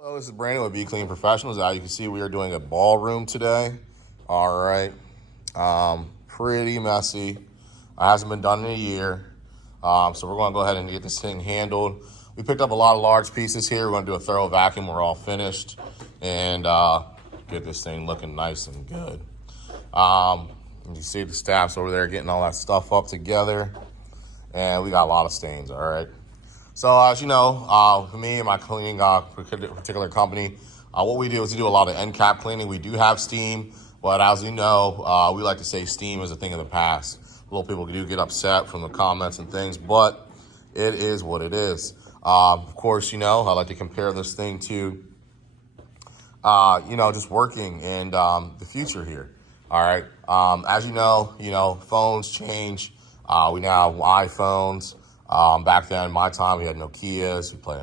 Hello, this is Brandon with Be Clean Professionals. As you can see, we are doing a ballroom today. All right. Pretty messy. It hasn't been done in a year. So we're going to go ahead and get this thing handled. We picked up a lot of large pieces here. We're going to do a thorough vacuum. We're all finished. And get this thing looking nice and good. You see the staff's over there getting all that stuff up together. And we got a lot of stains, all right? So as you know, for me and my cleaning particular company, what we do is we do a lot of end cap cleaning. We do have steam, but as you know, we like to say steam is a thing of the past. A lot of people do get upset from the comments and things, but it is what it is. Of course, I like to compare this thing to, just working and the future here. All right. As you know, phones change. We now have iPhones. Back then, in my time, we had Nokias. We played,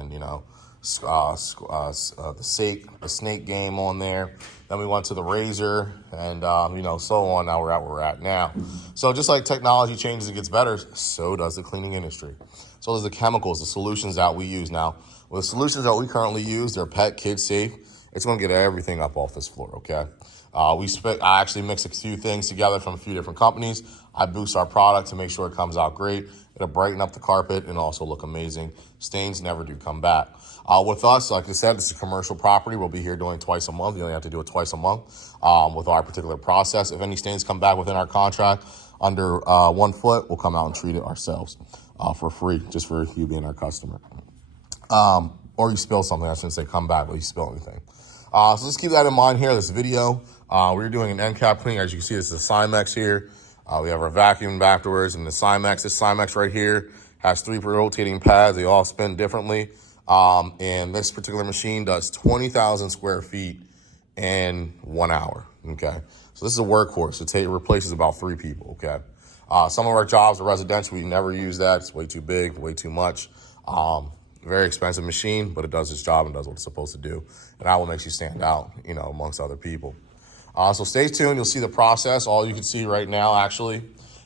the snake game on there. Then we went to the Razor, and so on. Now we're at where we're at now. So just like technology changes and gets better, so does the cleaning industry. So does the chemicals, the solutions that we use now. Well, the solutions that we currently use, they're pet, kid safe. It's going to get everything up off this floor. Okay. I actually mix a few things together from a few different companies. I boost our product to make sure it comes out great. It'll brighten up the carpet and also look amazing. Stains never do come back. With us, like I said, this is a commercial property. We'll be here doing twice a month. You only have to do it twice a month with our particular process. If any stains come back within our contract under 1 foot, we'll come out and treat it ourselves for free, just for you being our customer. Or you spill something. I shouldn't say come back, but you spill anything. So let's keep that in mind here, this video. We're doing an end cap cleaning. As you can see, this is a Cymex here. We have our vacuum afterwards, and the Cymex. This Cymex right here has 3 rotating pads. They all spin differently. And this particular machine does 20,000 square feet in 1 hour. Okay. So this is a workhorse. It replaces about 3 people. Okay. Some of our jobs are residential. We never use that. It's way too big, way too much. Very expensive machine, but it does its job and does what it's supposed to do. And that will make you stand out, amongst other people. So stay tuned. You'll see the process. All you can see right now, actually,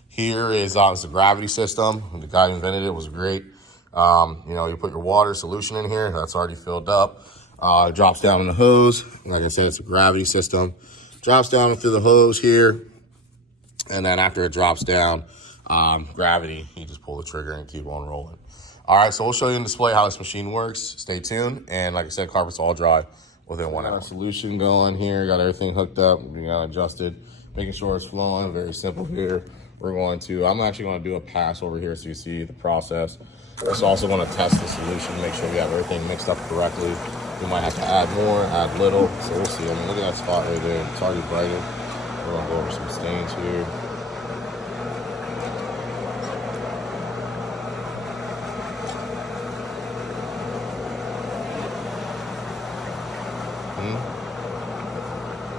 here is the gravity system. The guy who invented it was great. You put your water solution in here. That's already filled up. It drops down in the hose. Like I said, it's a gravity system. Drops down through the hose here. And then after it drops down, gravity, you just pull the trigger and keep on rolling. All right, so we'll show you in display how this machine works. Stay tuned. And like I said, carpet's all dry within 1 hour. Got our solution going here. Got everything hooked up. We got adjusted, making sure it's flowing. Very simple here. I'm actually going to do a pass over here so you see the process. Just also going to test the solution, make sure we have everything mixed up correctly. We might have to add more, add little. So we'll see. Look at that spot right there. It's already brightened. We're going to go over some stains here.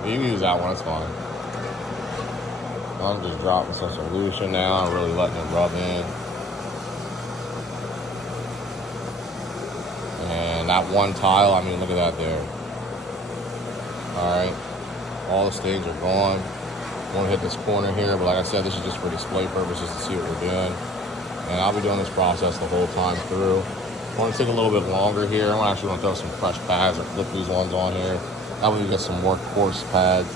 You can use that one, it's fine. I'm just dropping some solution now. I'm really letting it rub in. And that one tile, look at that there. Alright. All the stains are gone. Won't hit this corner here, but like I said, this is just for display purposes to see what we're doing. And I'll be doing this process the whole time through. I want to take a little bit longer here. I'm actually going to throw some fresh pads or flip these ones on here. That way you get some more coarse pads.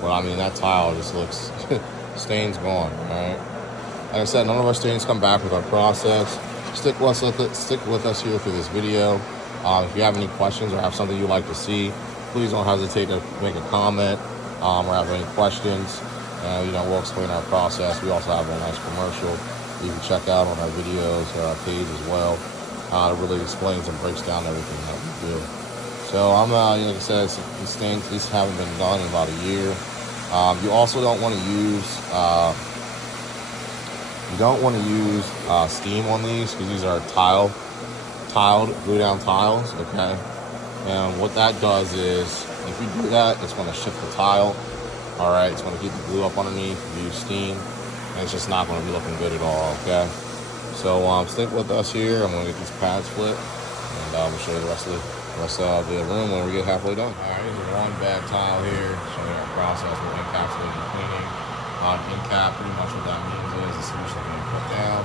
But that tile just looks, stains gone, all right? Like I said, none of our stains come back with our process. Stick with us here through this video. If you have any questions or have something you'd like to see, please don't hesitate to make a comment or have any questions. We'll explain our process. We also have a nice commercial you can check out on our videos page as well. It really explains and breaks down everything that we do. So like I said, these stains, these haven't been done in about a year. You also don't want to use steam on these because these are tiled glue down tiles. Okay, and what that does is if you do that, it's going to shift the tile. All right, it's going to keep the glue up underneath. You use steam, and it's just not going to be looking good at all. Okay, so stick with us here. I'm going to get these pads flipped, and we'll show you the rest of the room when we get halfway done. All right, here's one bad tile here, showing our process with encapsulating cleaning. Incap, pretty much what that means is the solution being put down,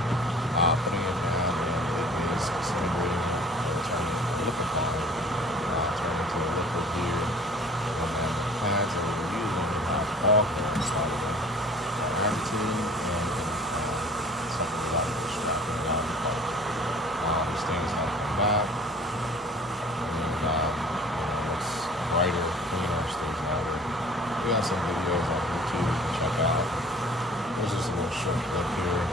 putting it down, and it is disintegrating, turning liquefying, we have some videos on YouTube you can check out. There's just a little short clip here.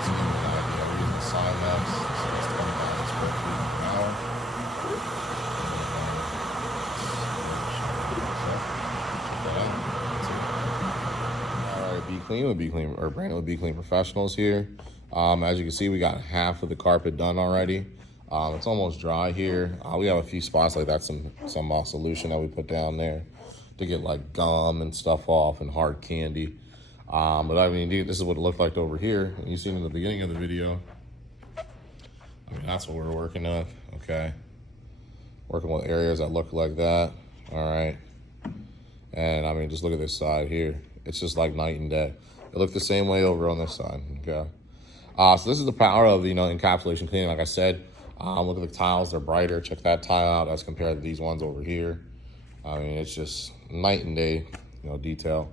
So you get an idea. We're using Simex, so it's 20,000 square feet an hour. Alright, Be Clean with Be Clean, or Brandon with Be Clean Professionals here. As you can see, we got half of the carpet done already. It's almost dry here. We have a few spots like that, some solution that we put down there to get like gum and stuff off and hard candy. But I mean, this is what it looked like over here. You seen in the beginning of the video. I mean, that's what we're working on. Okay, working with areas that look like that. All right, and I mean, just look at this side here. It's just like night and day. It looked the same way over on this side. Okay. So this is the power of, encapsulation cleaning. Like I said, look at the tiles, they're brighter. Check that tile out as compared to these ones over here. I mean, it's just night and day, detail.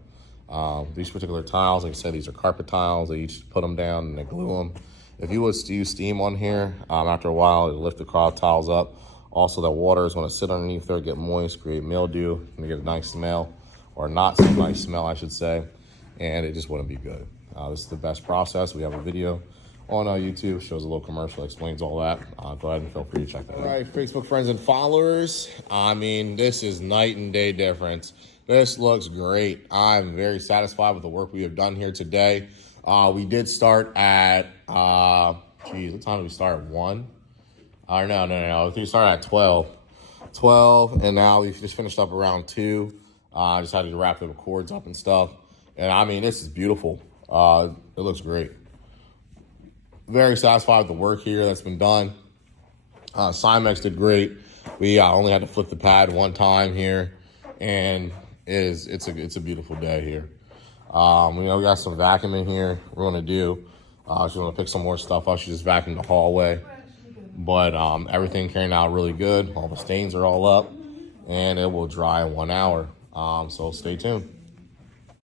These particular tiles, like I said, these are carpet tiles. They each put them down and they glue them. If you was to use steam on here, after a while, it'll lift the tiles up. Also, that water is going to sit underneath there, get moist, create mildew, and get a nice smell, or not so nice smell, I should say, and it just wouldn't be good. This is the best process. We have a video on our YouTube, shows a little commercial, explains all that. Go ahead and feel free to check that out. All right, Facebook friends and followers. I mean, this is night and day difference. This looks great. I'm very satisfied with the work we have done here today. We did start at, what time did we start? 1? No. We started at 12. 12, and now we just finished up around 2. I just had to wrap the cords up and stuff. And I mean, this is beautiful. It looks great. Very satisfied with the work here that's been done. Simex did great. We only had to flip the pad one time here, and it's a beautiful day here. We got some vacuuming here we're gonna do. She's gonna pick some more stuff up. She just vacuumed the hallway, but everything came out really good. All the stains are all up, and it will dry in 1 hour. So stay tuned.